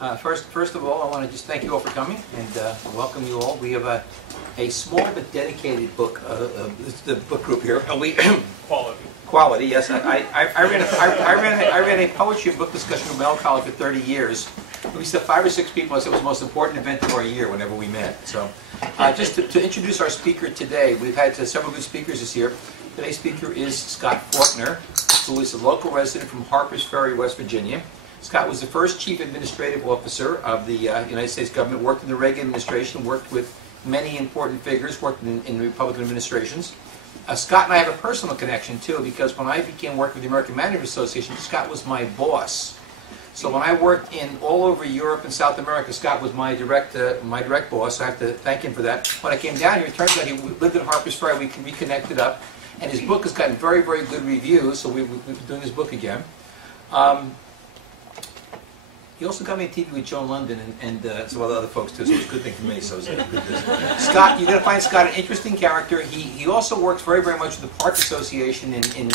First of all, I want to just thank you all for coming and welcome you all. We have a small but dedicated book. This is the book group here. And we quality. Yes, I ran a poetry and book discussion with Mel College for 30 years. We said 5 or 6 people. I said it was the most important event of our year whenever we met. So, just to introduce our speaker today, we've had several good speakers this year. Today's speaker is Scot Faulkner, who is a local resident from Harpers Ferry, West Virginia. Scott was the first Chief Administrative Officer of the United States government, worked in the Reagan administration, worked with many important figures, worked in Republican administrations. Scott and I have a personal connection, too, because when I began working with the American Management Association, Scott was my boss. So when I worked all over Europe and South America, Scott was my direct boss. I have to thank him for that. When I came down here, it turns out he lived in Harpers Ferry. We reconnected up. And his book has gotten very, very good reviews, so we've been doing his book again. He also got me on TV with Joan London and some other folks too, so it was a good thing for me. So it was a good business. Scott, you're going to find Scott an interesting character. He also works very, very much with the Park Association in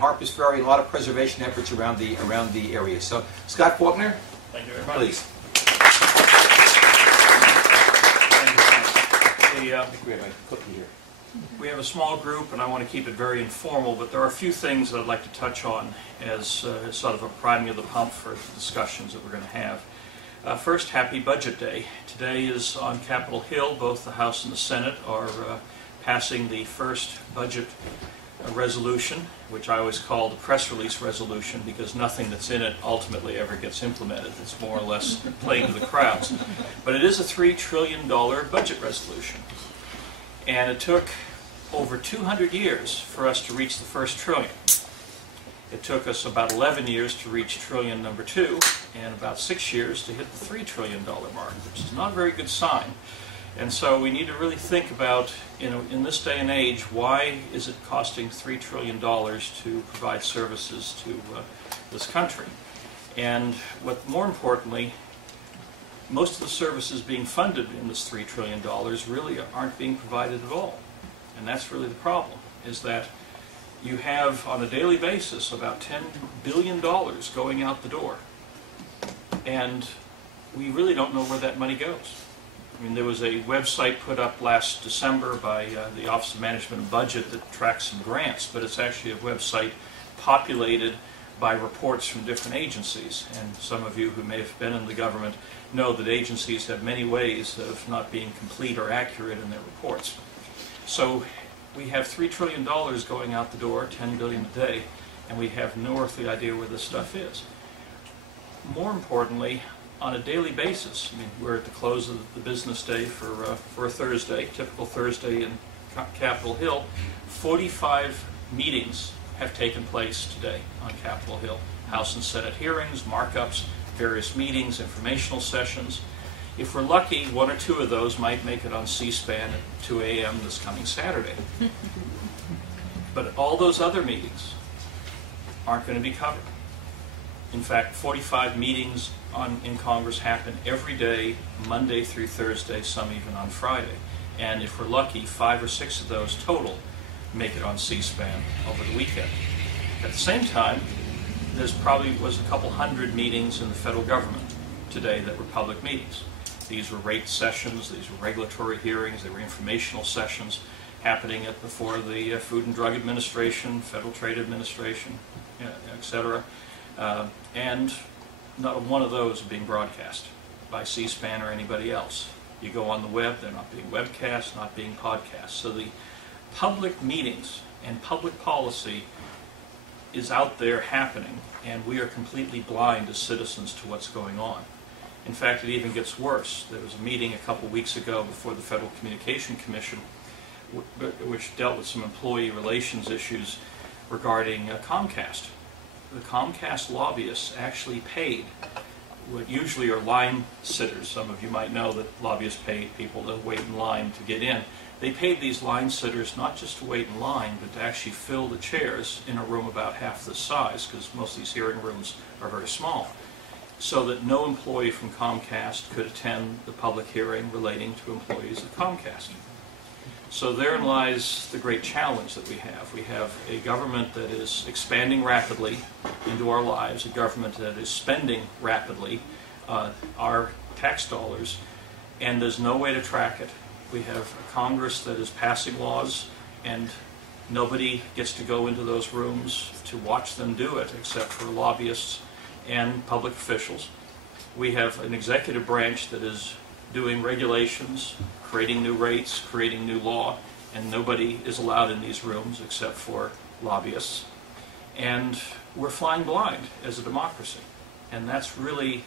Harpers Ferry, a lot of preservation efforts around the area. So, Scot Faulkner, thank you very much. Please. I think we have a cookie here. We have a small group, and I want to keep it very informal, but there are a few things that I'd like to touch on as sort of a priming of the pump for the discussions that we're going to have. First, happy Budget Day. Today is on Capitol Hill. Both the House and the Senate are passing the first budget resolution, which I always call the press release resolution, because nothing that's in it ultimately ever gets implemented. It's more or less playing to the crowds. But it is a $3 trillion budget resolution. And it took over 200 years for us to reach the first trillion. It took us about 11 years to reach trillion number 2, and about 6 years to hit the $3 trillion mark, which is not a very good sign. And so we need to really think about, in this day and age, why is it costing $3 trillion to provide services to this country? And more importantly, most of the services being funded in this $3 trillion really aren't being provided at all. And that's really the problem, is that you have, on a daily basis, about $10 billion going out the door. And we really don't know where that money goes. I mean, there was a website put up last December by the Office of Management and Budget that tracks some grants, but it's actually a website populated by reports from different agencies. And some of you who may have been in the government know that agencies have many ways of not being complete or accurate in their reports. So we have $3 trillion going out the door, $10 billion a day, and we have no earthly idea where this stuff is. More importantly, on a daily basis, I mean, we're at the close of the business day for a Thursday, typical Thursday in Capitol Hill. 45 meetings have taken place today on Capitol Hill. House and Senate hearings, markups, various meetings, informational sessions. If we're lucky, 1 or 2 of those might make it on C-SPAN at 2 a.m. this coming Saturday. But all those other meetings aren't going to be covered. In fact, 45 meetings in Congress happen every day, Monday through Thursday, some even on Friday. And if we're lucky, 5 or 6 of those total make it on C-SPAN over the weekend. At the same time, there's probably was a couple hundred meetings in the federal government today that were public meetings. These were rate sessions, these were regulatory hearings, they were informational sessions happening before the Food and Drug Administration, Federal Trade Administration, etc. And not one of those are being broadcast by C-SPAN or anybody else. You go on the web, they're not being webcast, not being podcast. So the public meetings and public policy is out there happening, and we are completely blind as citizens to what's going on. In fact, it even gets worse. There was a meeting a couple weeks ago before the Federal Communication Commission which dealt with some employee relations issues regarding Comcast. The Comcast lobbyists actually paid what usually are line sitters. Some of you might know that lobbyists pay people to wait in line to get in. They paid these line sitters not just to wait in line, but to actually fill the chairs in a room about half this size, because most of these hearing rooms are very small, so that no employee from Comcast could attend the public hearing relating to employees of Comcast. So therein lies the great challenge that we have. We have a government that is expanding rapidly into our lives, a government that is spending rapidly our tax dollars, and there's no way to track it. We have a Congress that is passing laws, and nobody gets to go into those rooms to watch them do it except for lobbyists and public officials. We have an executive branch that is doing regulations, creating new rates, creating new law, and nobody is allowed in these rooms except for lobbyists. And we're flying blind as a democracy. And that's really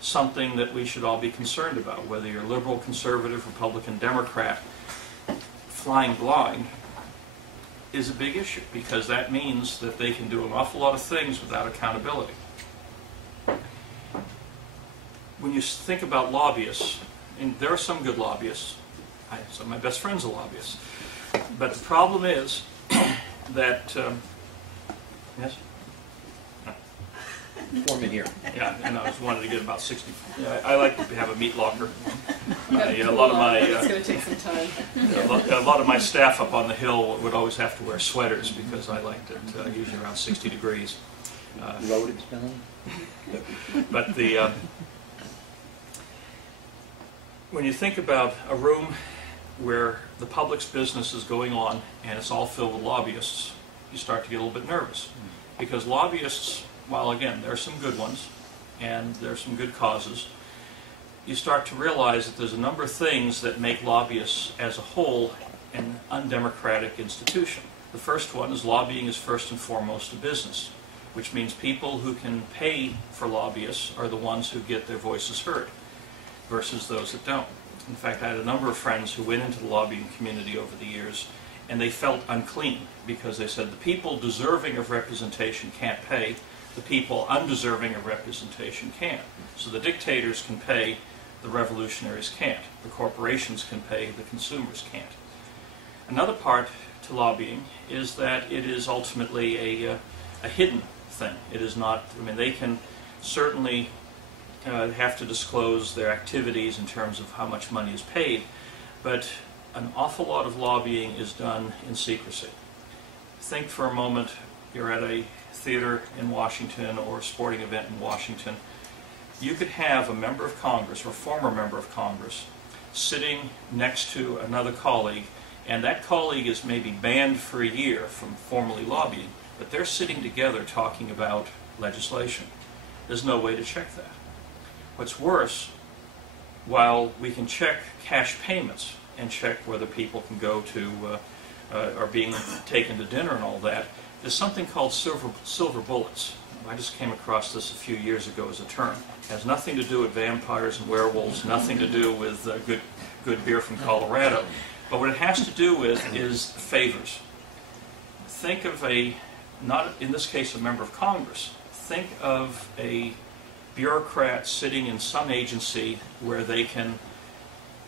something that we should all be concerned about, whether you're liberal, conservative, Republican, Democrat. Flying blind is a big issue, because that means that they can do an awful lot of things without accountability. When you think about lobbyists, and there are some good lobbyists, some of my best friends are lobbyists, but the problem is that, yes? Form in here. Yeah, and I just wanted to get about 60. Yeah, I like to have a meat locker. A lot of my it's going to take some time. a lot of my staff up on the hill would always have to wear sweaters because I liked it usually around 60 degrees. Loaded spelling. But when you think about a room where the public's business is going on and it's all filled with lobbyists, you start to get a little bit nervous, because lobbyists, while again there are some good ones and there are some good causes, you start to realize that there's a number of things that make lobbyists as a whole an undemocratic institution. The first one is lobbying is first and foremost a business, which means people who can pay for lobbyists are the ones who get their voices heard versus those that don't. In fact, I had a number of friends who went into the lobbying community over the years, and they felt unclean because they said the people deserving of representation can't pay, the people undeserving of representation can. So the dictators can pay, the revolutionaries can't. The corporations can pay, the consumers can't. Another part to lobbying is that it is ultimately a hidden thing. It is not, I mean, they can certainly have to disclose their activities in terms of how much money is paid, but an awful lot of lobbying is done in secrecy. Think for a moment you're at a theater in Washington or a sporting event in Washington. You could have a member of Congress or a former member of Congress sitting next to another colleague, and that colleague is maybe banned for a year from formally lobbying, but they're sitting together talking about legislation. There's no way to check that. What's worse, while we can check cash payments and check whether people can go to, are being taken to dinner and all that, there's something called silver bullets. I just came across this a few years ago as a term. It has nothing to do with vampires and werewolves, nothing to do with good beer from Colorado. But what it has to do with is favors. Think of not in this case a member of Congress, think of a bureaucrat sitting in some agency where they can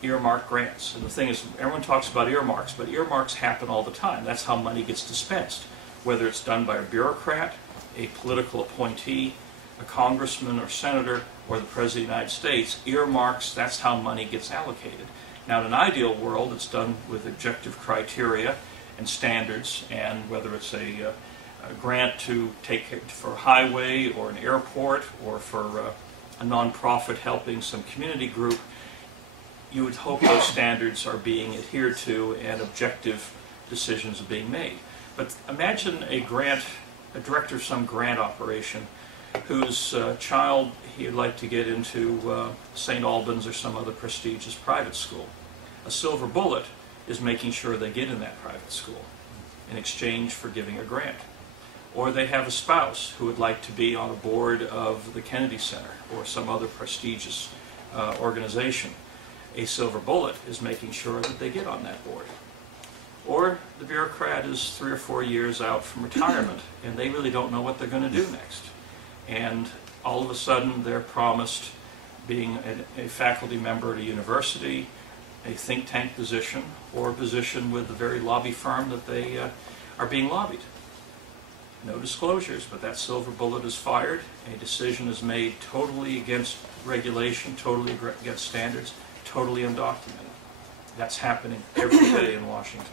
earmark grants. And the thing is, everyone talks about earmarks, but earmarks happen all the time. That's how money gets dispensed. Whether it's done by a bureaucrat, a political appointee, a congressman or senator, or the President of the United States, earmarks, that's how money gets allocated. Now, in an ideal world, it's done with objective criteria and standards, and whether it's a grant to take for a highway or an airport or for a nonprofit helping some community group, you would hope those standards are being adhered to and objective decisions are being made. But imagine a director of some grant operation whose child he'd like to get into St. Albans or some other prestigious private school. A silver bullet is making sure they get in that private school in exchange for giving a grant. Or they have a spouse who would like to be on a board of the Kennedy Center or some other prestigious organization. A silver bullet is making sure that they get on that board. Or the bureaucrat is 3 or 4 years out from retirement and they really don't know what they're going to do next. And all of a sudden they're promised being a faculty member at a university, a think tank position, or a position with the very lobby firm that they are being lobbied. No disclosures, but that silver bullet is fired. A decision is made totally against regulation, totally against standards, totally undocumented. That's happening every day in Washington.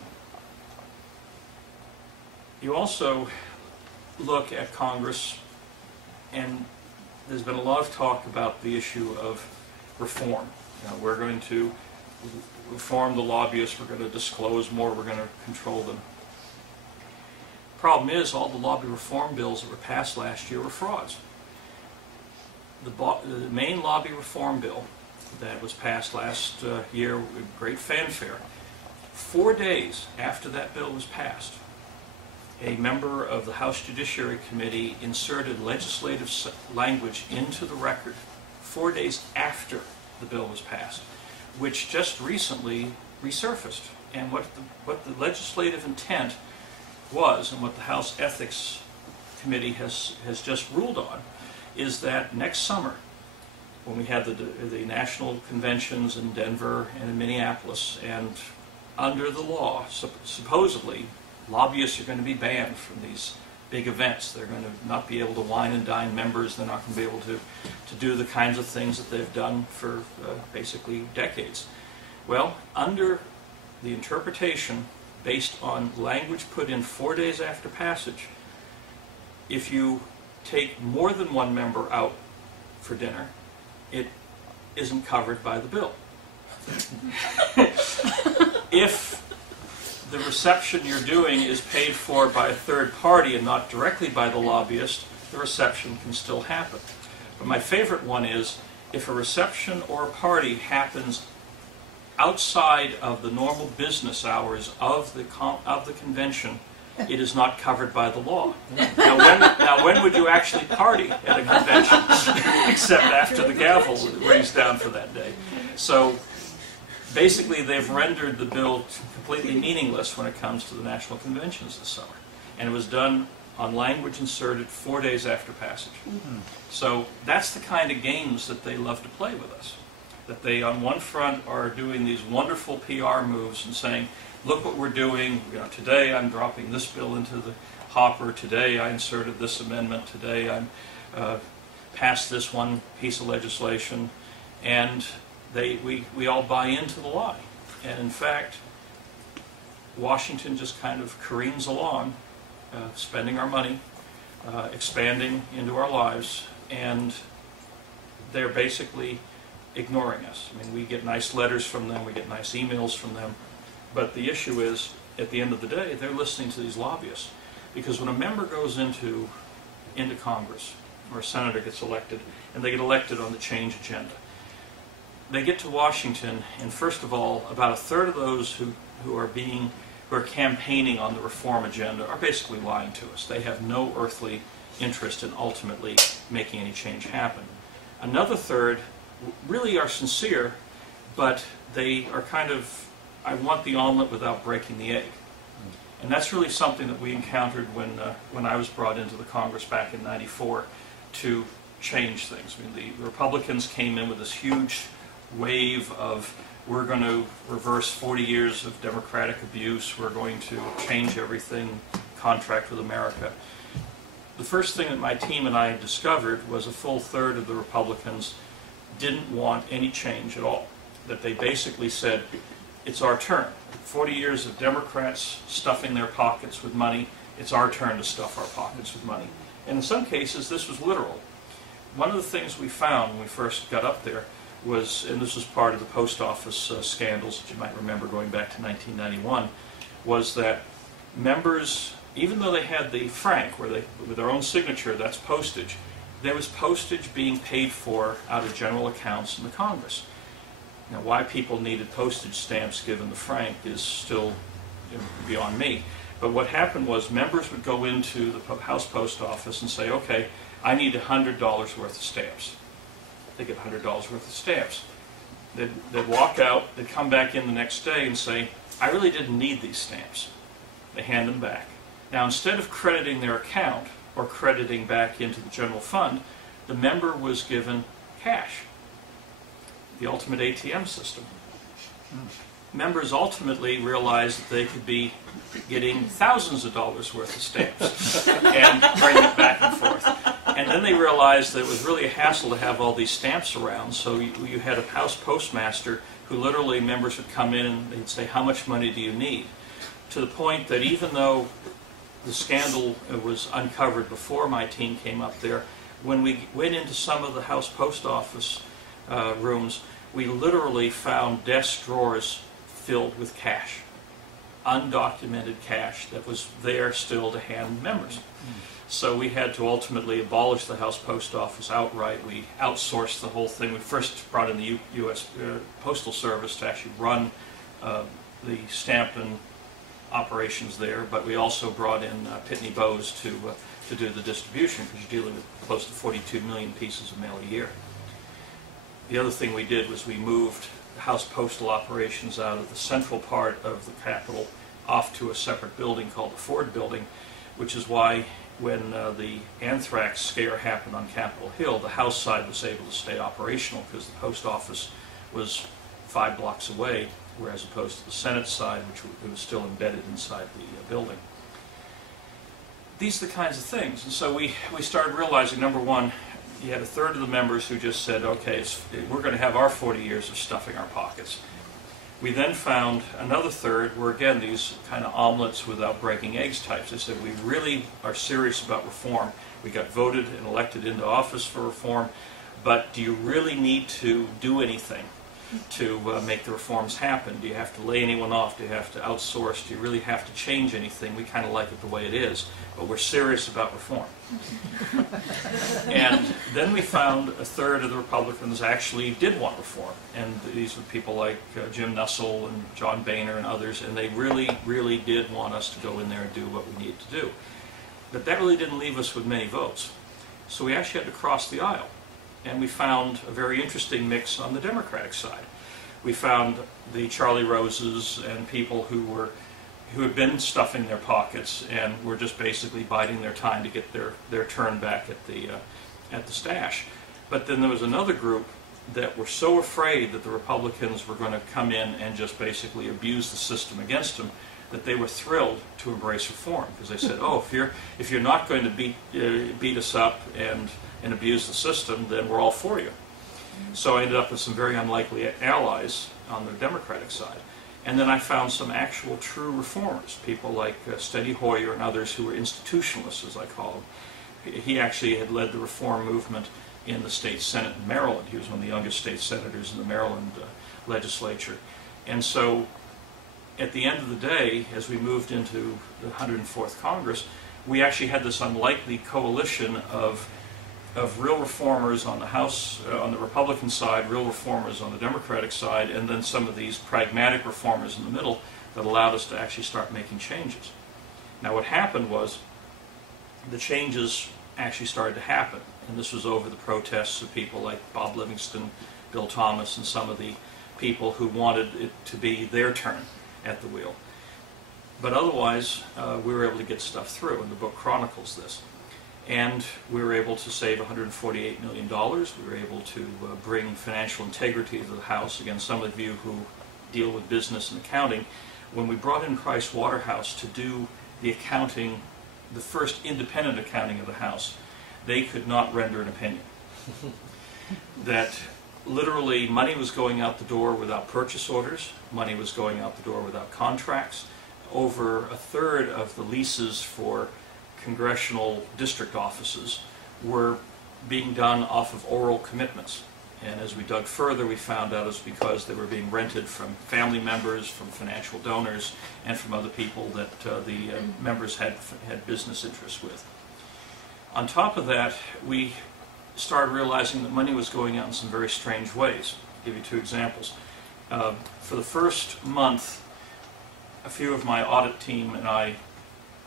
You also look at Congress, and there's been a lot of talk about the issue of reform. We're going to reform the lobbyists, we're going to disclose more, we're going to control them. Problem is, all the lobby reform bills that were passed last year were frauds. The main lobby reform bill that was passed last year with great fanfare, 4 days after that bill was passed, a member of the House Judiciary Committee inserted legislative language into the record 4 days after the bill was passed, which just recently resurfaced. And what the legislative intent was, and what the House Ethics Committee has just ruled on, is that next summer, when we have the national conventions in Denver and in Minneapolis, and under the law, supposedly, lobbyists are going to be banned from these big events. They're going to not be able to wine and dine members. They're not going to be able to do the kinds of things that they've done for basically decades. Well, under the interpretation based on language put in 4 days after passage, if you take more than one member out for dinner, it isn't covered by the bill. If the reception you're doing is paid for by a third party and not directly by the lobbyist, the reception can still happen. But my favorite one is, if a reception or a party happens outside of the normal business hours of the convention, it is not covered by the law. Now when would you actually party at a convention except after the gavel rings down for that day? So basically they've rendered the bill completely meaningless when it comes to the national conventions this summer. And it was done on language inserted 4 days after passage. Mm-hmm. So that's the kind of games that they love to play with us. That they, on one front, are doing these wonderful PR moves and saying, look what we're doing. Today I'm dropping this bill into the hopper. Today I inserted this amendment. Today I'm passed this one piece of legislation. And we all buy into the lie. And in fact, Washington just kind of careens along, spending our money, expanding into our lives, and they're basically ignoring us. I mean, we get nice letters from them, we get nice emails from them, but the issue is, at the end of the day, they're listening to these lobbyists. Because when a member goes into Congress, or a senator gets elected, and they get elected on the change agenda, they get to Washington, and first of all, about a third of those who are campaigning on the reform agenda are basically lying to us. They have no earthly interest in ultimately making any change happen. Another third really are sincere, but they are kind of, I want the omelet without breaking the egg. And that's really something that we encountered when I was brought into the Congress back in '94 to change things. I mean, the Republicans came in with this huge wave of, we're going to reverse 40 years of Democratic abuse, we're going to change everything, contract with America. The first thing that my team and I discovered was a full third of the Republicans didn't want any change at all. That they basically said, it's our turn. 40 years of Democrats stuffing their pockets with money, it's our turn to stuff our pockets with money. And in some cases, this was literal. One of the things we found when we first got up there was, and this was part of the post office scandals that you might remember going back to 1991, was that members, even though they had the frank, where they, with their own signature, that's postage, there was postage being paid for out of general accounts in the Congress. Now, why people needed postage stamps given the frank is still beyond me. But what happened was members would go into the House Post Office and say, okay, I need $100 worth of stamps. They get $100 worth of stamps. They'd walk out, they'd come back in the next day and say, I really didn't need these stamps. They hand them back. Now, instead of crediting their account or crediting back into the general fund, the member was given cash, the ultimate ATM system. Members ultimately realized that they could be getting thousands of dollars worth of stamps and bring it back and forth. And then they realized that it was really a hassle to have all these stamps around, so you had a house postmaster who literally, members would come in and they'd say, how much money do you need? To the point that even though the scandal was uncovered before my team came up there, when we went into some of the house post office rooms, we literally found desk drawers filled with cash, undocumented cash that was there still to hand members. So we had to ultimately abolish the house post office outright. We outsourced the whole thing. We first brought in the U.S. Postal Service to actually run the Stampin operations there, but we also brought in Pitney Bowes to do the distribution, because you're dealing with close to 42 million pieces of mail a year. The other thing we did was we moved the house postal operations out of the central part of the Capitol off to a separate building called the Ford Building, which is why when the anthrax scare happened on Capitol Hill, the House side was able to stay operational because the post office was 5 blocks away, whereas opposed to the Senate side, which was still embedded inside the building. These are the kinds of things. And so we started realizing, number one, you had a third of the members who just said, okay, we're going to have our 40 years of stuffing our pockets. We then found another third were, again, these kind of omelets without breaking eggs types. They said, we really are serious about reform. We got voted and elected into office for reform, but do you really need to do anything to make the reforms happen? Do you have to lay anyone off? Do you have to outsource? Do you really have to change anything? We kind of like it the way it is, but we're serious about reform. And then we found a third of the Republicans actually did want reform, and these were people like Jim Nussle and John Boehner and others, and they really, really did want us to go in there and do what we needed to do. But that really didn't leave us with many votes. So we actually had to cross the aisle. And we found a very interesting mix on the Democratic side. We found the Charlie Roses and people who had been stuffing their pockets and were just basically biding their time to get their turn back at the stash. But then there was another group that were so afraid that the Republicans were going to come in and just basically abuse the system against them that they were thrilled to embrace reform, because they said, oh, if you're not going to beat us up and abuse the system, then we're all for you. So I ended up with some very unlikely allies on the Democratic side. And then I found some actual true reformers, people like Steny Hoyer and others who were institutionalists, as I call them. He actually had led the reform movement in the state Senate in Maryland. He was one of the youngest state senators in the Maryland legislature. And so at the end of the day, as we moved into the 104th Congress, we actually had this unlikely coalition of real reformers on the House, on the Republican side, real reformers on the Democratic side, and then some of these pragmatic reformers in the middle that allowed us to actually start making changes. Now what happened was the changes actually started to happen, and this was over the protests of people like Bob Livingston, Bill Thomas, and some of the people who wanted it to be their turn at the wheel. But otherwise, we were able to get stuff through, and the book chronicles this. And we were able to save $148 million. We were able to bring financial integrity to the House. Again, some of you who deal with business and accounting, when we brought in Price Waterhouse to do the accounting, the first independent accounting of the House, they could not render an opinion. That literally money was going out the door without purchase orders, money was going out the door without contracts. Over a third of the leases for congressional district offices were being done off of oral commitments. And as we dug further, we found out it was because they were being rented from family members, from financial donors, and from other people that the members had business interests with. On top of that, we started realizing that money was going out in some very strange ways. I'll give you 2 examples. For the first month, a few of my audit team and I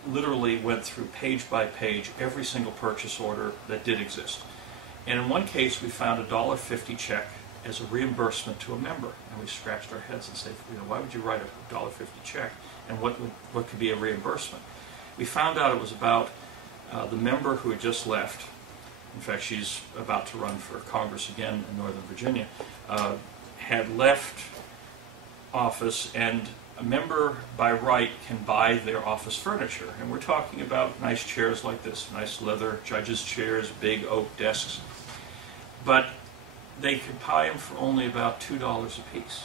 literally went through page by page every single purchase order that did exist. And in one case, we found a $1.50 check as a reimbursement to a member. And we scratched our heads and said, why would you write a $1.50 check? And what could be a reimbursement? We found out it was about the member who had just left. In fact, she's about to run for Congress again in Northern Virginia, had left office, and a member by right can buy their office furniture. And we're talking about nice chairs like this, nice leather judges' chairs, big oak desks. But they could buy them for only about $2 a piece,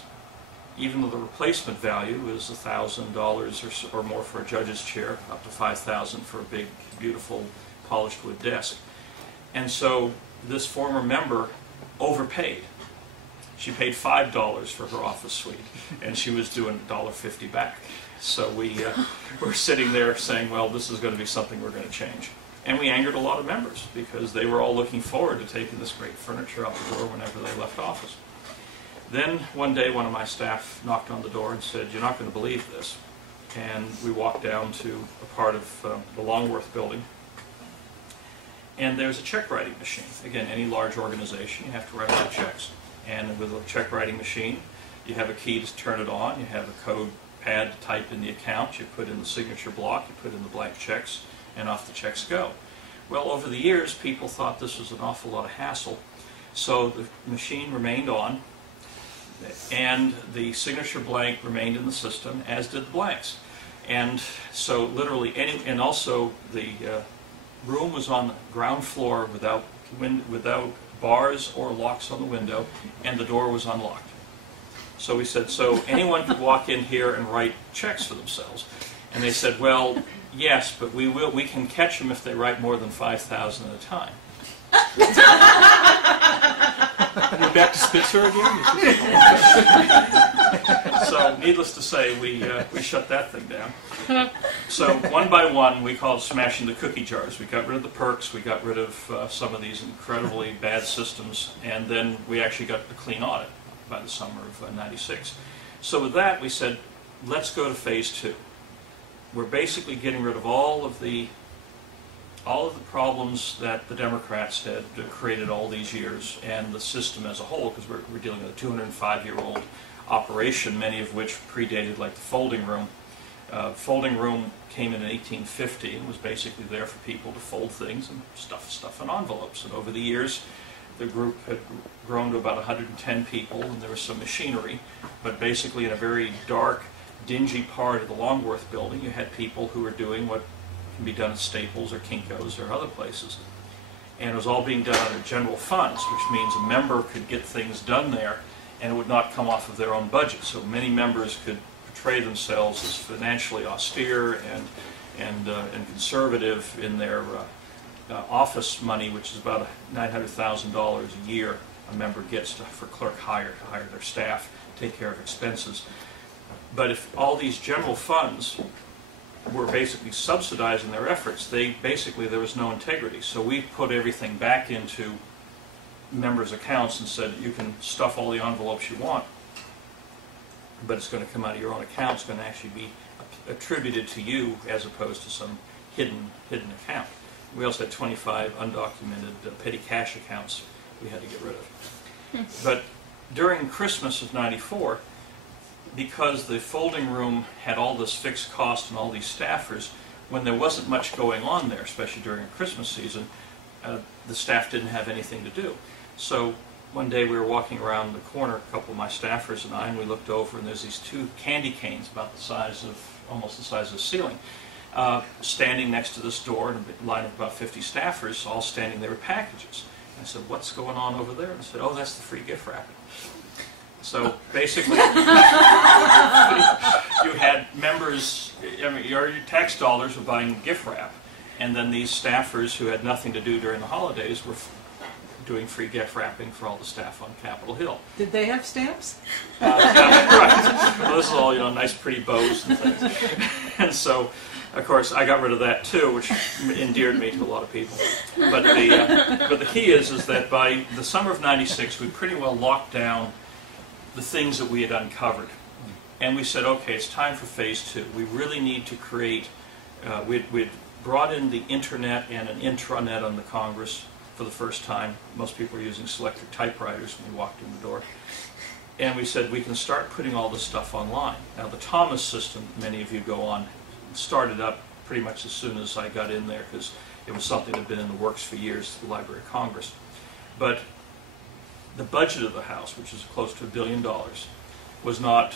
even though the replacement value is $1,000 or more for a judge's chair, up to $5,000 for a big, beautiful, polished wood desk. And so this former member overpaid. She paid $5 for her office suite, and she was doing $1.50 back. So we were sitting there saying, well, this is going to be something we're going to change. And we angered a lot of members because they were all looking forward to taking this great furniture out the door whenever they left office. Then one day one of my staff knocked on the door and said, you're not going to believe this. And we walked down to a part of the Longworth building. And there's a check writing machine. Again, any large organization, you have to write out checks. And with a check writing machine, you have a key to turn it on, you have a code pad to type in the account, you put in the signature block, you put in the blank checks, and off the checks go. Well, over the years, people thought this was an awful lot of hassle, so the machine remained on, and the signature blank remained in the system, as did the blanks. And so literally, and also the room was on the ground floor without bars or locks on the window, and the door was unlocked. So we said, so anyone could walk in here and write checks for themselves. And they said, well, yes, but we can catch them if they write more than 5,000 at a time. You're back to Spitzer again? So needless to say, we shut that thing down. So one by one, we called smashing the cookie jars. We got rid of the perks, we got rid of some of these incredibly bad systems, and then we actually got a clean audit by the summer of '96. So with that, we said, let's go to phase 2. We're basically getting rid of all of the problems that the Democrats had created all these years, and the system as a whole, because we're dealing with a 205-year-old operation, many of which predated, like the folding room. Folding room came in 1850 and was basically there for people to fold things and stuff in envelopes. And over the years, the group had grown to about 110 people, and there was some machinery, but basically in a very dark, dingy part of the Longworth building, you had people who were doing what can be done at Staples or Kinko's or other places. And it was all being done under general funds, which means a member could get things done there and it would not come off of their own budget. So many members could portray themselves as financially austere and conservative in their office money, which is about $900,000 a year a member gets for clerk hire, to hire their staff, take care of expenses. But if all these general funds were basically subsidizing their efforts, there was no integrity. So we put everything back into members' accounts and said, you can stuff all the envelopes you want, but it's going to come out of your own account. It's going to actually be attributed to you as opposed to some hidden account. We also had 25 undocumented petty cash accounts we had to get rid of. But during Christmas of '94, because the folding room had all this fixed cost and all these staffers, when there wasn't much going on there, especially during Christmas season, the staff didn't have anything to do. So one day we were walking around the corner, a couple of my staffers and I, and we looked over, and there's these 2 candy canes about the size of, almost the size of the ceiling, standing next to this door, in a line of about 50 staffers, all standing there with packages. I said, what's going on over there? And I said, oh, that's the free gift wrapping. So basically, you had members, I mean, your tax dollars were buying gift wrap, and then these staffers who had nothing to do during the holidays were doing free gift wrapping for all the staff on Capitol Hill. Did they have stamps? Right. Well, this is all, nice pretty bows and things. And so, of course, I got rid of that too, which endeared me to a lot of people. But the key is that by the summer of '96, we pretty well locked down the things that we had uncovered. And we said, okay, it's time for phase 2. We really need to create, we'd brought in the internet and an intranet on the Congress for the first time. Most people were using selectric typewriters when we walked in the door. And we said, we can start putting all this stuff online. Now, the Thomas system, many of you go on, started up pretty much as soon as I got in there, because it was something that had been in the works for years at the Library of Congress. But the budget of the House, which is close to $1 billion, was not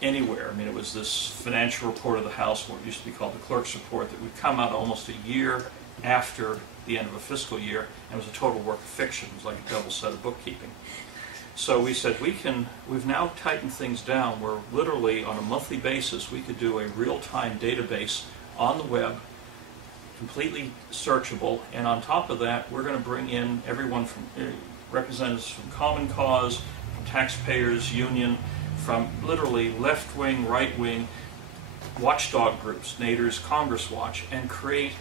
anywhere. I mean, it was this financial report of the House, what used to be called the clerk's report, that would come out almost a year after the end of a fiscal year, and it was a total work of fiction. It was like a double set of bookkeeping. So we said, we've now tightened things down where literally on a monthly basis we could do a real-time database on the web completely searchable, and on top of that, we're going to bring in everyone from representatives from Common Cause, from taxpayers union, from literally left-wing, right-wing watchdog groups, Nader's Congress Watch, and create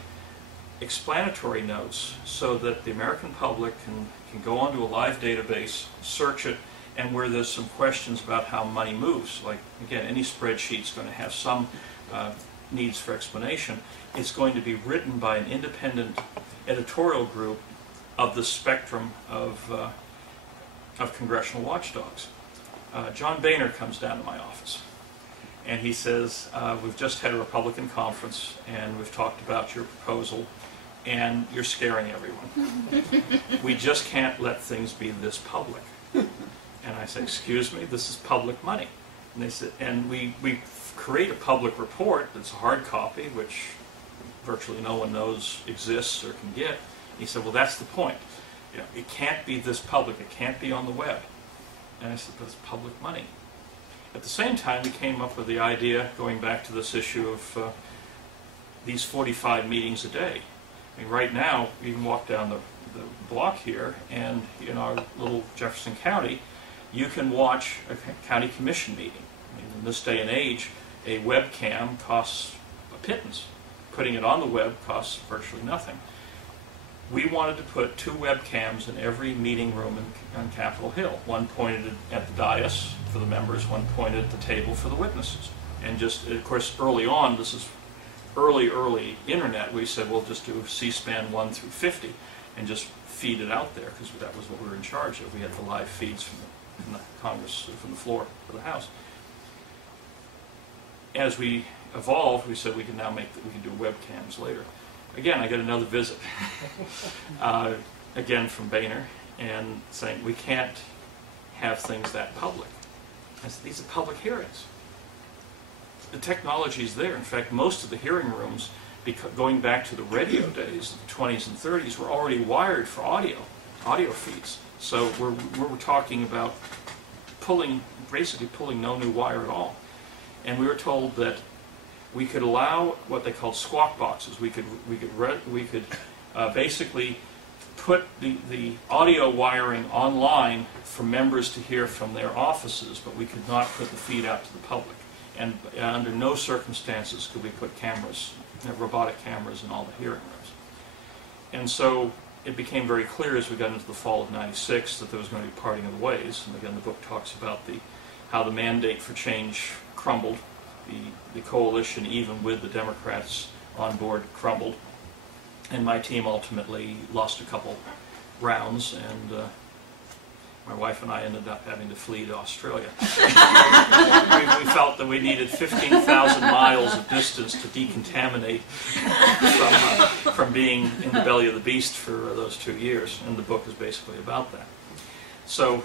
explanatory notes so that the American public can go onto a live database, search it, and where there's some questions about how money moves, like, again, any spreadsheet's going to have some needs for explanation, it's going to be written by an independent editorial group of the spectrum of congressional watchdogs. John Boehner comes down to my office, and he says, we've just had a Republican conference, and we've talked about your proposal, and you're scaring everyone. We just can't let things be this public. And I said, excuse me, this is public money. And they said, and we create a public report that's a hard copy, which virtually no one knows exists or can get. He said, well, that's the point. You know, it can't be this public. It can't be on the web. And I said, but it's public money. At the same time, we came up with the idea, going back to this issue of these 45 meetings a day. I mean, right now, you can walk down the block here, and in our little Jefferson County, you can watch a county commission meeting. I mean, in this day and age, a webcam costs a pittance. Putting it on the web costs virtually nothing. We wanted to put 2 webcams in every meeting room on Capitol Hill. One pointed at the dais for the members, one pointed at the table for the witnesses. And just, of course, early on, this is early internet, we said, we'll just do C-SPAN 1 through 50 and just feed it out there, because that was what we were in charge of. We had the live feeds from the Congress, from the floor of the House. As we evolved, we said we can now we can do webcams later. Again, I got another visit, again from Boehner, and saying we can't have things that public. I said, these are public hearings. The technology is there. In fact, most of the hearing rooms, going back to the radio days, the 20s and 30s, were already wired for audio feeds. So we're talking about basically pulling no new wire at all. And we were told that we could allow what they called squawk boxes. We could basically put the audio wiring online for members to hear from their offices, but we could not put the feed out to the public. And under no circumstances could we put cameras, robotic cameras, in all the hearing rooms. And so it became very clear as we got into the fall of '96 that there was going to be parting of the ways. And again, the book talks about how the mandate for change crumbled. The coalition, even with the Democrats on board, crumbled. And my team ultimately lost a couple rounds, and my wife and I ended up having to flee to Australia. we felt that we needed 15,000 miles of distance to decontaminate from being in the belly of the beast for those 2 years, and the book is basically about that. So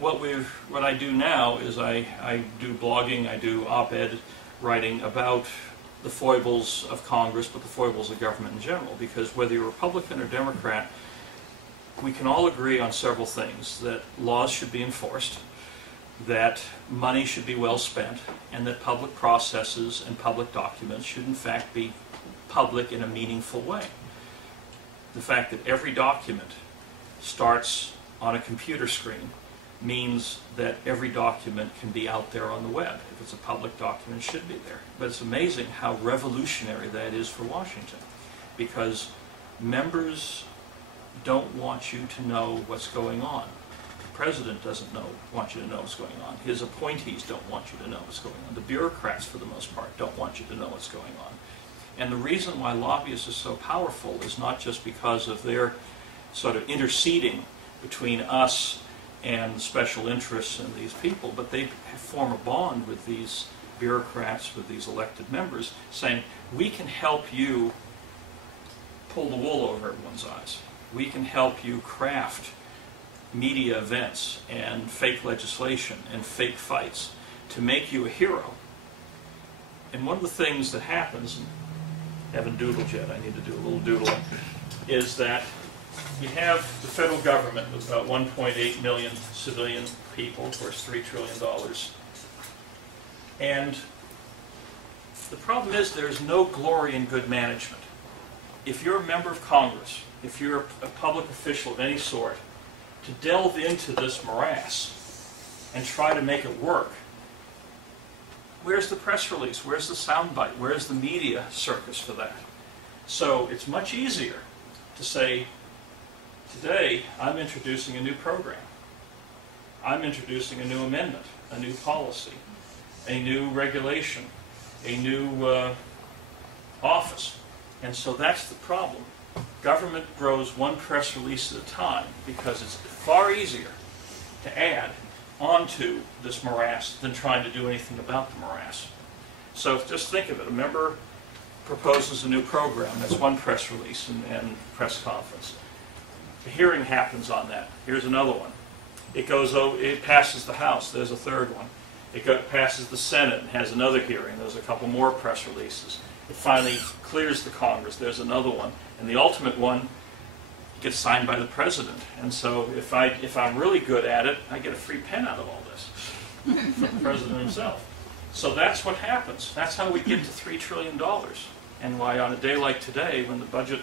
what I do now is I do blogging, I do op-ed writing about the foibles of Congress, but the foibles of government in general, because whether you're Republican or Democrat, we can all agree on several things: that laws should be enforced, that money should be well spent, and that public processes and public documents should in fact be public in a meaningful way. The fact that every document starts on a computer screen means that every document can be out there on the web. If it's a public document, it should be there. But it's amazing how revolutionary that is for Washington, because members don't want you to know what's going on. The president doesn't want you to know what's going on. His appointees don't want you to know what's going on. The bureaucrats, for the most part, don't want you to know what's going on. And the reason why lobbyists are so powerful is not just because of their sort of interceding between us and special interests in these people, but they form a bond with these bureaucrats, with these elected members, saying, we can help you pull the wool over everyone's eyes. We can help you craft media events and fake legislation and fake fights to make you a hero. And one of the things that happens, and I haven't doodled yet, I need to do a little doodling, is that you have the federal government with about 1.8 million civilian people, of course $3 trillion. And The problem is there's no glory in good management. If you're a member of Congress, if you're a public official of any sort, to delve into this morass and try to make it work, where's the press release? Where's the soundbite? Where's the media circus for that? So it's much easier to say, today I'm introducing a new program. I'm introducing a new amendment, a new policy, a new regulation, a new office. And so that's the problem. Government grows one press release at a time because it's far easier to add onto this morass than trying to do anything about the morass. So just think of it. A member proposes a new program. That's one press release and press conference. A hearing happens on that. Here's another one. It passes the House. There's a third one. It passes the Senate and has another hearing. There's a couple more press releases. It finally clears the Congress. There's another one. And the ultimate one gets signed by the President. And so if I'm really good at it, I get a free pen out of all this from the President himself. So that's what happens. That's how we get to $3 trillion. And why on a day like today, when the budget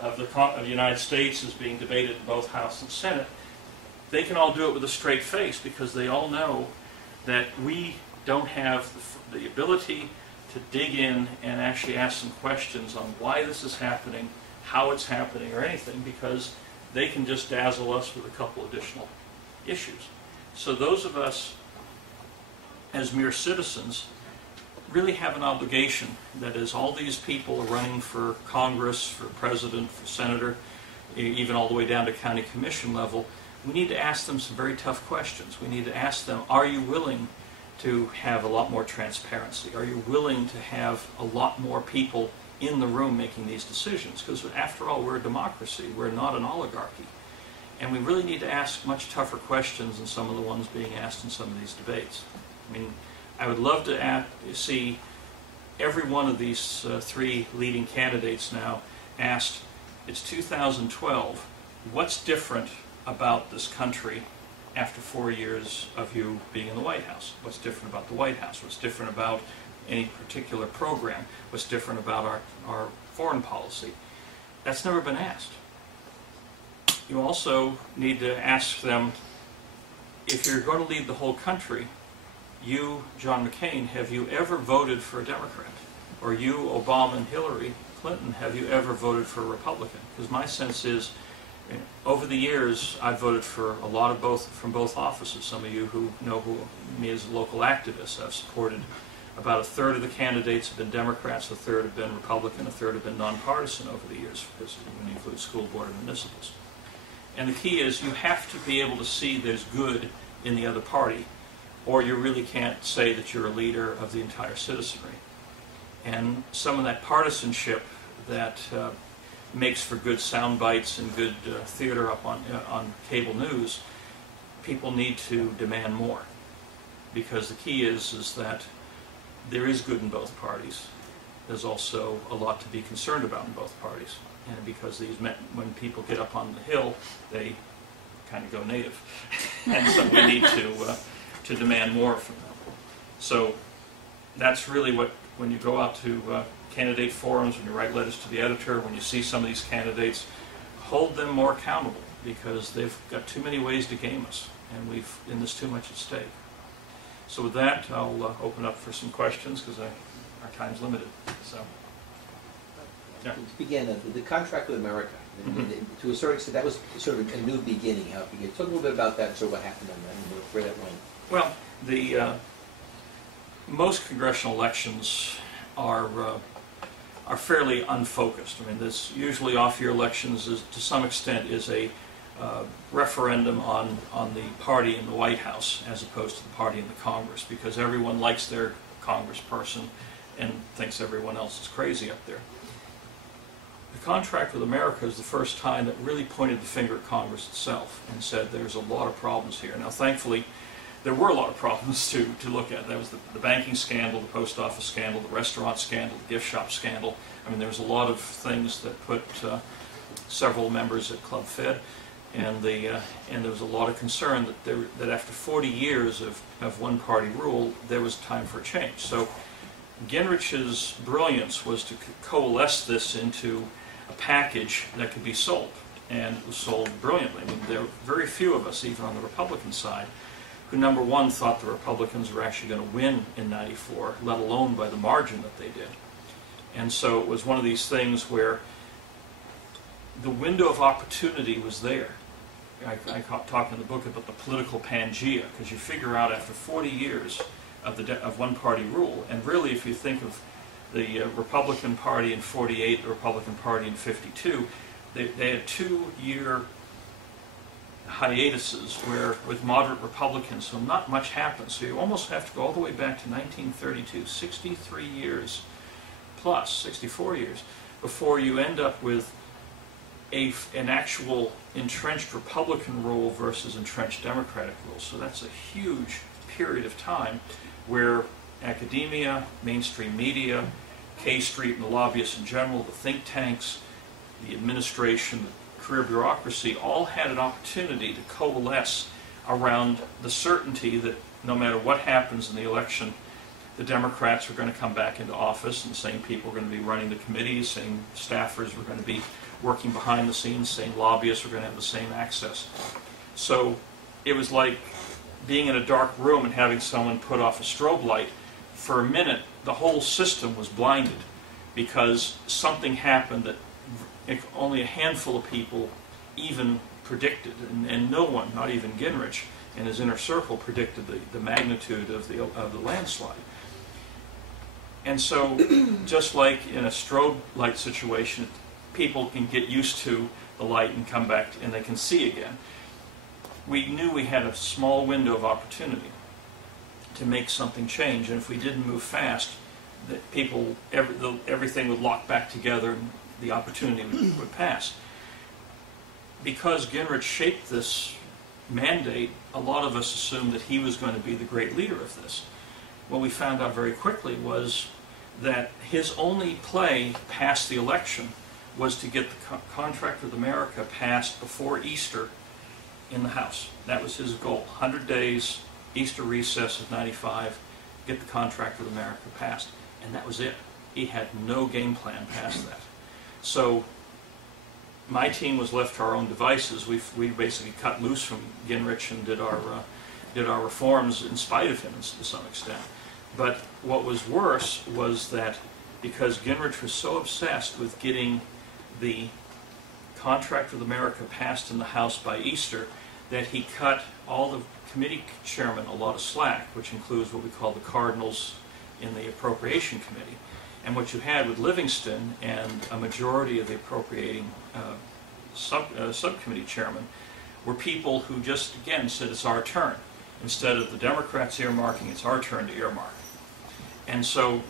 of the United States is being debated in both House and Senate, they can all do it with a straight face because they all know that we don't have the ability to dig in and actually ask some questions on why this is happening, how it's happening, or anything, because they can just dazzle us with a couple additional issues. So those of us, as mere citizens, really have an obligation. That is, all these people are running for Congress, for president, for senator, even all the way down to county commission level. We need to ask them some very tough questions. We need to ask them, are you willing to have a lot more transparency? Are you willing to have a lot more people in the room making these decisions? Because after all, we're a democracy. We're not an oligarchy. And we really need to ask much tougher questions than some of the ones being asked in some of these debates. I mean, I would love to see every one of these three leading candidates now asked, it's 2012, what's different about this country after 4 years of you being in the White House? What's different about the White House? What's different about any particular program? What's different about our foreign policy? That's never been asked. You also need to ask them, if you're going to lead the whole country, you, John McCain, have you ever voted for a Democrat? Or you, Obama and Hillary Clinton, have you ever voted for a Republican? Because my sense is, over the years, I've voted for a lot of from both offices. Some of you who know me as a local activist, I've supported about a third of the candidates have been Democrats, a third have been Republican, a third have been nonpartisan over the years, because when you include school board and municipals. And the key is you have to be able to see there's good in the other party, or you really can't say that you're a leader of the entire citizenry. And some of that partisanship that makes for good sound bites and good theater up on cable news, people need to demand more. Because the key is that there is good in both parties. There's also a lot to be concerned about in both parties. And because when people get up on the hill, they kind of go native. And so we need to demand more from them. So that's really what, when you go out to candidate forums, when you write letters to the editor, when you see some of these candidates, hold them more accountable, because they've got too many ways to game us, and there's too much at stake. So with that, I'll open up for some questions, because our time's limited. So, yeah. To begin, the contract with America, to a certain extent, that was sort of a new beginning. How it began. Talk a little bit about that, and sort of what happened on that, and where that went. Well, most congressional elections are fairly unfocused. I mean, this usually off-year elections to some extent is a referendum on the party in the White House as opposed to the party in the Congress, because everyone likes their congressperson and thinks everyone else is crazy up there. The contract with America is the first time that really pointed the finger at Congress itself and said there's a lot of problems here. Now, thankfully, there were a lot of problems to look at. That was the banking scandal, the post office scandal, the restaurant scandal, the gift shop scandal. I mean, there was a lot of things that put several members at Club Fed, and there was a lot of concern that after 40 years of one-party rule, there was time for a change. So Gingrech's brilliance was to coalesce this into a package that could be sold, and it was sold brilliantly. I mean, there were very few of us, even on the Republican side, who, number one, thought the Republicans were actually going to win in '94, let alone by the margin that they did. And so it was one of these things where the window of opportunity was there. I talk in the book about the political Pangea, because you figure out after 40 years of one-party rule, and really if you think of the Republican Party in '48, the Republican Party in '52, they had 2-year hiatuses where with moderate Republicans, so not much happened. So you almost have to go all the way back to 1932, 63 years plus, 64 years, before you end up with an actual entrenched Republican rule versus entrenched Democratic rule. So that's a huge period of time where academia, mainstream media, K Street and the lobbyists in general, the think tanks, the administration, the career bureaucracy, all had an opportunity to coalesce around the certainty that no matter what happens in the election, the Democrats were going to come back into office, and the same people were going to be running the committees, same staffers were going to be working behind the scenes, same lobbyists were going to have the same access. So it was like being in a dark room and having someone put off a strobe light. For a minute, the whole system was blinded because something happened that only a handful of people even predicted, and no one, not even Gingrich and his inner circle, predicted the magnitude of the landslide. And so, just like in a strobe light situation, people can get used to the light and come back and they can see again. We knew we had a small window of opportunity to make something change, and if we didn't move fast, that everything would lock back together and the opportunity would pass. Because Gingrich shaped this mandate, a lot of us assumed that he was going to be the great leader of this. What we found out very quickly was that his only play past the election was to get the Contract with America passed before Easter in the House. That was his goal. 100 days, Easter recess of '95, get the Contract with America passed. And that was it. He had no game plan past that. So my team was left to our own devices. We basically cut loose from Gingrich and did our reforms in spite of him to some extent. But what was worse was that because Gingrich was so obsessed with getting the Contract with America passed in the House by Easter that he cut all the committee chairmen a lot of slack, which includes what we call the cardinals in the Appropriation Committee. And what you had with Livingston and a majority of the appropriating subcommittee chairman were people who just, again, said it's our turn. Instead of the Democrats earmarking, it's our turn to earmark. And so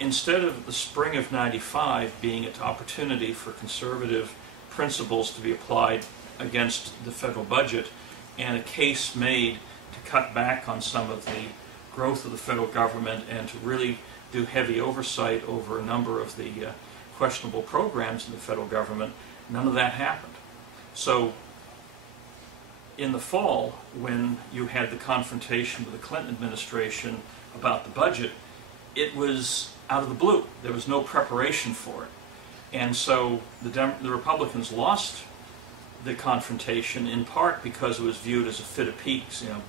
instead of the spring of '95 being an opportunity for conservative principles to be applied against the federal budget and a case made to cut back on some of the growth of the federal government and to really do heavy oversight over a number of the questionable programs in the federal government, none of that happened. So in the fall, when you had the confrontation with the Clinton administration about the budget, it was out of the blue. There was no preparation for it. And so the Republicans lost the confrontation in part because it was viewed as a fit of peaks. You know,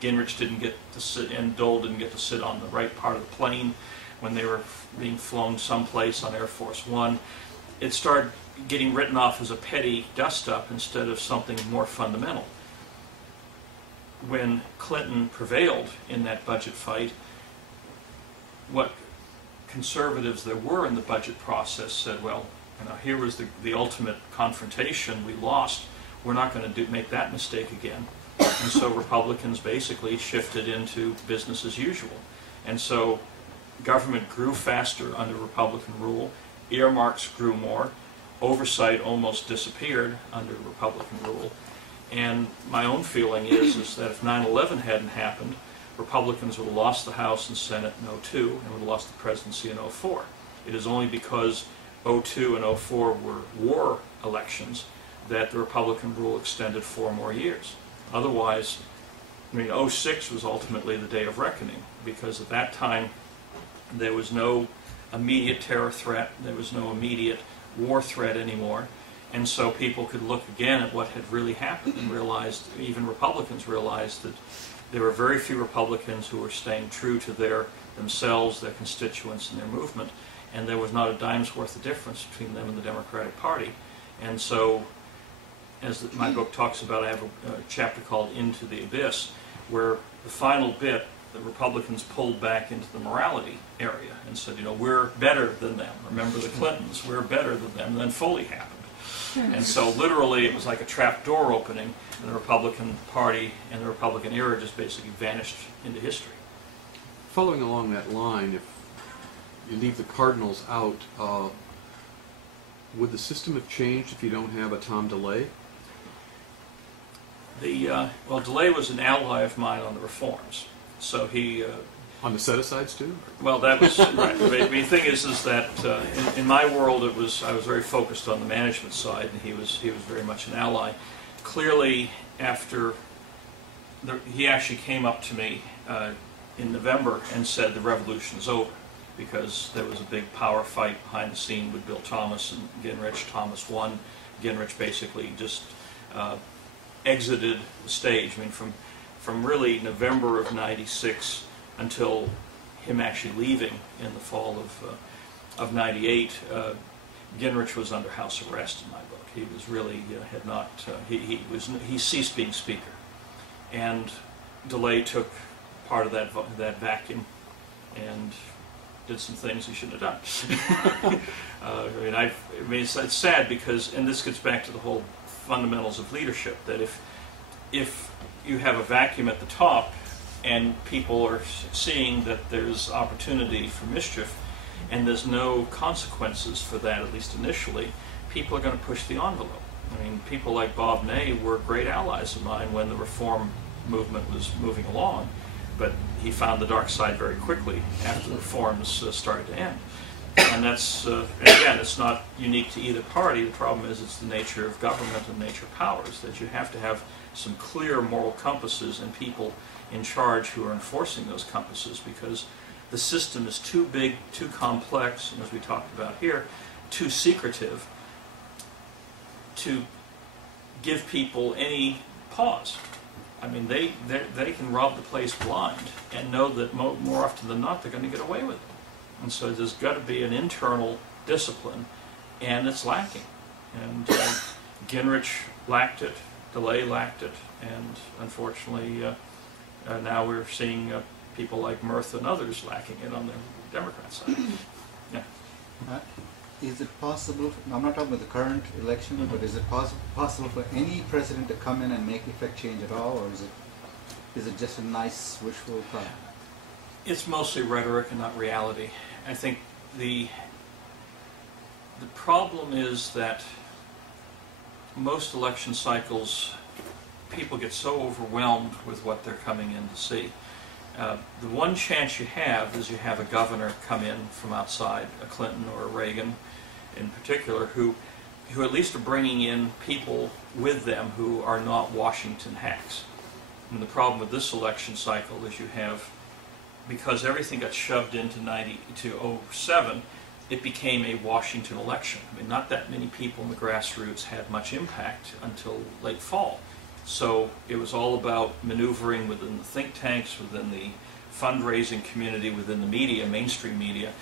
Gingrich didn't get to sit, and Dole didn't get to sit on the right part of the plane when they were being flown someplace on Air Force One. It started getting written off as a petty dust-up instead of something more fundamental. When Clinton prevailed in that budget fight, what conservatives there were in the budget process said, well, you know, here was the ultimate confrontation. We lost. We're not going to make that mistake again. And so Republicans basically shifted into business as usual. And so government grew faster under Republican rule. Earmarks grew more. Oversight almost disappeared under Republican rule. And my own feeling is that if 9/11 hadn't happened, Republicans would have lost the House and Senate in '02 and would have lost the presidency in '04. It is only because '02 and '04 were war elections that the Republican rule extended 4 more years. Otherwise, I mean, '06 was ultimately the day of reckoning, because at that time There was no immediate terror threat. There was no immediate war threat anymore. And so people could look again at what had really happened and realized, even Republicans realized, that there were very few Republicans who were staying true to themselves, their constituents, and their movement. And there was not a dime's worth of difference between them and the Democratic Party. And so, as my book talks about, I have a chapter called Into the Abyss, where the final bit, the Republicans pulled back into the morality area and said, you know, we're better than them. Remember the Clintons, we're better than them. And then Foley happened. And so literally it was like a trap door opening, and the Republican Party and the Republican era just basically vanished into history. Following along that line, if you leave the Cardinals out, would the system have changed if you don't have a Tom DeLay? Well, DeLay was an ally of mine on the reforms. So he... on the set-asides too? Well, that was right. The thing is that in my world, I was very focused on the management side, and he was very much an ally. Clearly, after he actually came up to me in November and said the revolution is over, because there was a big power fight behind the scene with Bill Thomas and Gingrich. Thomas won. Gingrich basically just exited the stage. I mean, from really November of '96 until him actually leaving in the fall of '98, Gingrich was under house arrest in my book. He was really had not he ceased being speaker, and DeLay took part of that vacuum and did some things he shouldn't have done. I mean, it's sad because, and this gets back to the whole fundamentals of leadership, that if you have a vacuum at the top and people are seeing that there's opportunity for mischief and there's no consequences for that, at least initially, people are going to push the envelope. I mean, people like Bob Ney were great allies of mine when the reform movement was moving along, but he found the dark side very quickly after the reforms started to end. And that's, again, it's not unique to either party. The problem is it's the nature of government and nature of powers, that you have to have some clear moral compasses and people in charge who are enforcing those compasses, because the system is too big, too complex, and as we talked about here, too secretive to give people any pause. I mean, they can rob the place blind and know that more often than not they're going to get away with it. And so there's got to be an internal discipline, and it's lacking. And Gingrich lacked it, DeLay lacked it, and unfortunately now we're seeing people like Murtha and others lacking it on the Democrat side. Yeah. Is it possible, I'm not talking about the current election, but is it possible for any president to come in and make effect change at all, or is it just a nice wishful thought? It's mostly rhetoric and not reality. I think the problem is that most election cycles, people get so overwhelmed with what they're coming in to see. The one chance you have is you have a governor come in from outside, a Clinton or a Reagan in particular, who at least are bringing in people with them who are not Washington hacks. And the problem with this election cycle is you have, because everything got shoved into 07, it became a Washington election. I mean, not that many people in the grassroots had much impact until late fall. So it was all about maneuvering within the think tanks, within the fundraising community, within the media, mainstream media.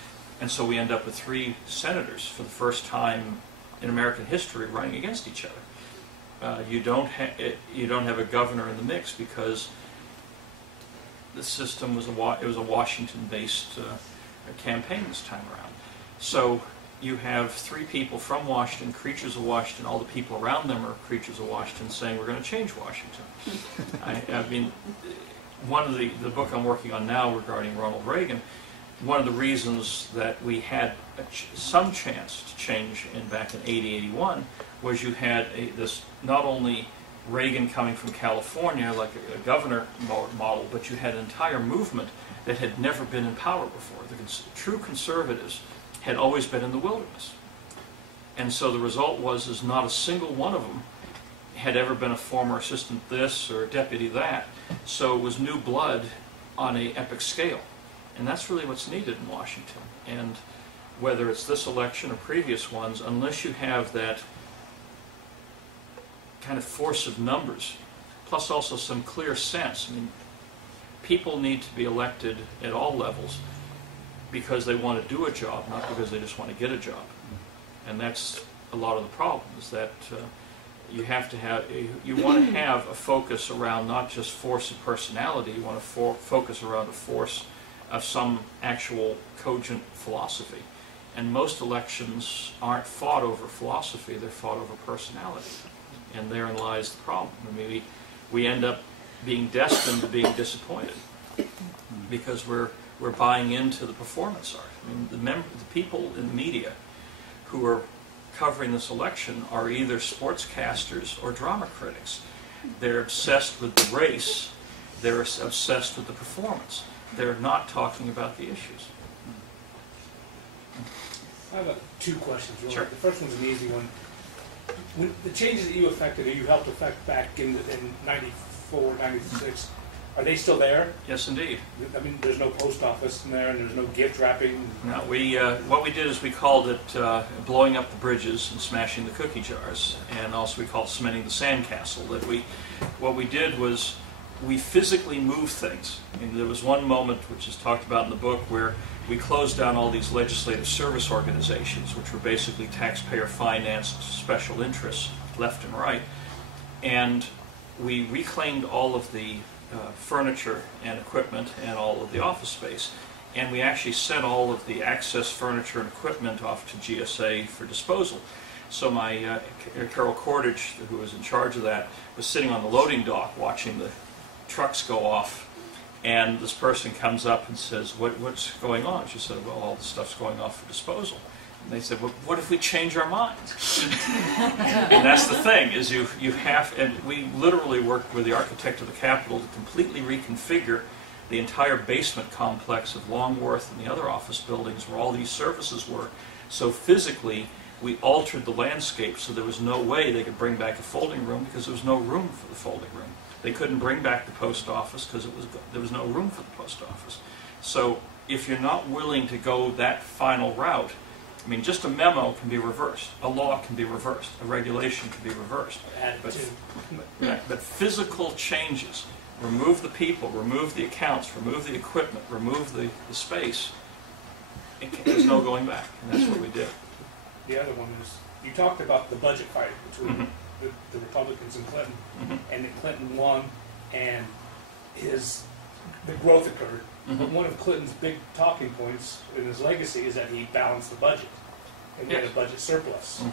And so we end up with 3 senators for the first time in American history running against each other. You don't have a governor in the mix because the system was a Washington-based campaign this time around. So you have 3 people from Washington, creatures of Washington. All the people around them are creatures of Washington, saying we're going to change Washington. I mean, one of the book I'm working on now regarding Ronald Reagan, one of the reasons that we had some chance to change back in '80, '81 was you had this not only Reagan coming from California like a governor model, but you had an entire movement that had never been in power before. The true conservatives had always been in the wilderness. And so the result was not a single one of them had ever been a former assistant this or a deputy that. So it was new blood on an epic scale. And that's really what's needed in Washington. And whether it's this election or previous ones, unless you have that kind of force of numbers, plus also some clear sense. I mean, people need to be elected at all levels because they want to do a job, not because they just want to get a job. And that's a lot of the problem, is that you have to have, you want to have a focus around not just force of personality, you want to focus around a force of some actual cogent philosophy. And most elections aren't fought over philosophy, they're fought over personality. And therein lies the problem. I mean, we end up being destined to being disappointed because we're buying into the performance art. I mean, the people in the media who are covering this election are either sportscasters or drama critics. They're obsessed with the race, they're obsessed with the performance. They're not talking about the issues. I have two questions. Really. Sure. The first one's an easy one. When the changes that you affected, or you helped affect back in 94, 96, are they still there? Yes, indeed. I mean, there's no post office in there, and there's no gift wrapping? No, what we did is we called it blowing up the bridges and smashing the cookie jars, and also we called it cementing the sandcastle. What we did was we physically moved things. I mean, there was one moment, which is talked about in the book, where we closed down all these legislative service organizations, which were basically taxpayer-financed special interests, left and right, and we reclaimed all of the furniture and equipment and all of the office space, and we actually sent all of the access furniture and equipment off to GSA for disposal. So my Carol Cordage, who was in charge of that, was sitting on the loading dock watching the trucks go off, and this person comes up and says, what's going on? She said, well, all the stuff's going off for disposal. And they said, well, what if we change our minds? And that's the thing, is you have, and we literally worked with the architect of the Capitol to completely reconfigure the entire basement complex of Longworth and the other office buildings where all these services were. So physically, we altered the landscape so there was no way they could bring back a folding room because there was no room for the folding room. They couldn't bring back the post office because there was no room for the post office. So if you're not willing to go that final route, I mean, just a memo can be reversed, a law can be reversed, a regulation can be reversed. But physical changes, remove the people, remove the accounts, remove the equipment, remove the space, there's no going back, and that's what we did. The other one is, you talked about the budget fight between the Republicans and Clinton, and that Clinton won, and the growth occurred. But one of Clinton's big talking points in his legacy is that he balanced the budget, and he had a budget surplus.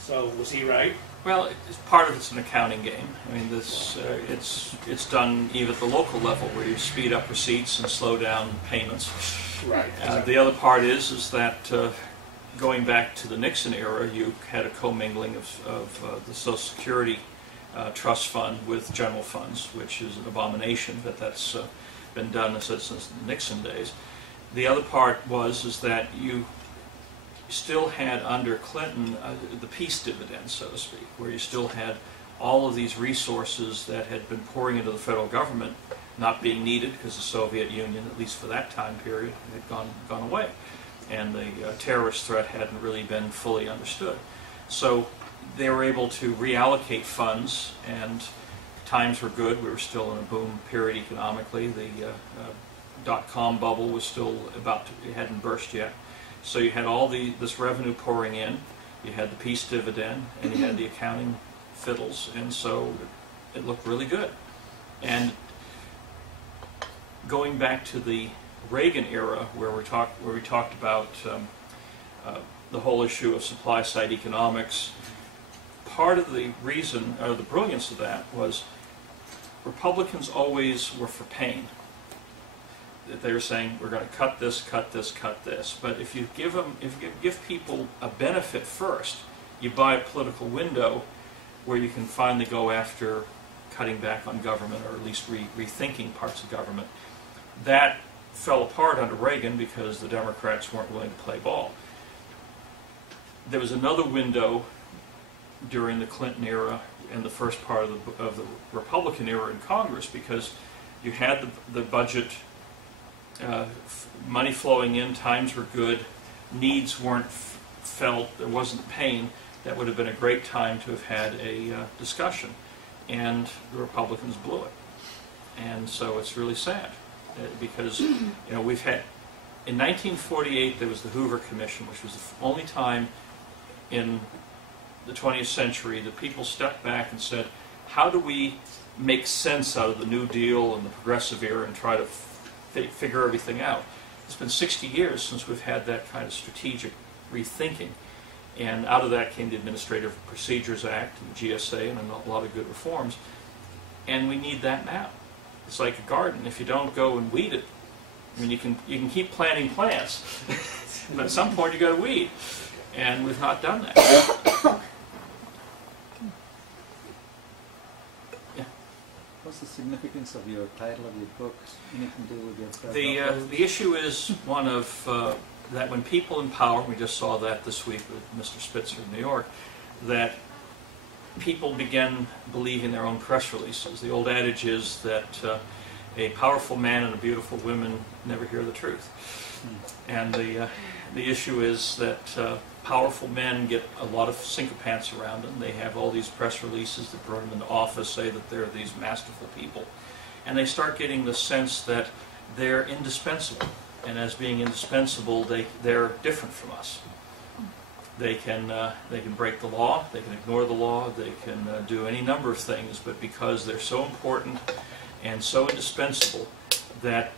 So was he right? Well, part of it's an accounting game. I mean, it's done even at the local level where you speed up receipts and slow down payments. Right. The other part is that going back to the Nixon era, you had a commingling of the Social Security trust fund with general funds, which is an abomination, but that's been done since the Nixon days. The other part is that you still had under Clinton the peace dividend, so to speak, where you still had all of these resources that had been pouring into the federal government not being needed because the Soviet Union, at least for that time period, had gone away. And the terrorist threat hadn't really been fully understood. So they were able to reallocate funds, and times were good. We were still in a boom period economically. The dot-com bubble was still it hadn't burst yet. So you had all this revenue pouring in, you had the peace dividend, and you had the accounting fiddles, and so it looked really good. And going back to the Reagan era, where we talked about the whole issue of supply-side economics, part of the reason, or the brilliance of that, was Republicans always were for pain. They were saying, we're going to cut this, cut this, cut this. But if you give people a benefit first, you buy a political window where you can finally go after cutting back on government, or at least rethinking parts of government. That fell apart under Reagan because the Democrats weren't willing to play ball. There was another window during the Clinton era and the first part of the Republican era in Congress, because you had the budget money flowing in, times were good, needs weren't felt, there wasn't pain, that would have been a great time to have had a discussion. And the Republicans blew it. And so it's really sad because, we've had, in 1948 there was the Hoover Commission, which was the only time in the 20th century that people stepped back and said, how do we make sense out of the New Deal and the Progressive Era and try to figure everything out? It's been 60 years since we've had that kind of strategic rethinking. And out of that came the Administrative Procedures Act and the GSA and a lot of good reforms. And we need that now. It's like a garden. If you don't go and weed it, I mean, you can keep planting plants, but at some point you got to weed. And we've not done that. Yeah. What's the significance of your title of your book? Anything to do with your The issue is one of that when people in power, we just saw that this week with Mr. Spitzer in New York, that people begin believing their own press releases. The old adage is that a powerful man and a beautiful woman never hear the truth. And the issue is that powerful men get a lot of sycophants around them. They have all these press releases that brought them into office, say that they're these masterful people. And they start getting the sense that they're indispensable. And as being indispensable, they're different from us. They can break the law, they can ignore the law, they can do any number of things, but because they're so important and so indispensable that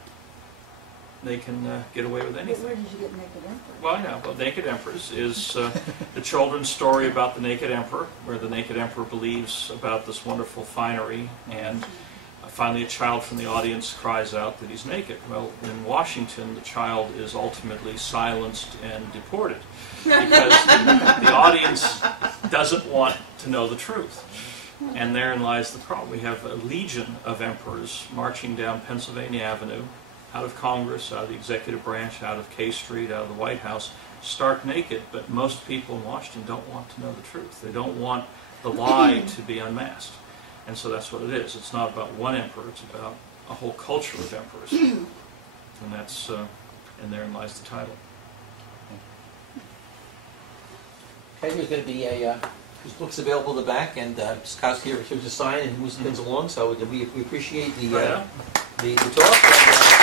they can get away with anything. Where did you get Naked Emperor? Well, I know. Well, Naked Emperors is the children's story about the Naked Emperor, where the Naked Emperor believes about this wonderful finery, and finally a child from the audience cries out that he's naked. Well, in Washington, the child is ultimately silenced and deported because the audience doesn't want to know the truth. And therein lies the problem. We have a legion of emperors marching down Pennsylvania Avenue, out of Congress, out of the executive branch, out of K Street, out of the White House, stark naked, but most people in Washington don't want to know the truth. They don't want the lie to be unmasked. And so that's what it is. It's not about one emperor, it's about a whole culture of emperors. And that's, and therein lies the title. Okay, there's going to be this book's available in the back, and Scott's here to sign and moves things along, so we appreciate the talk.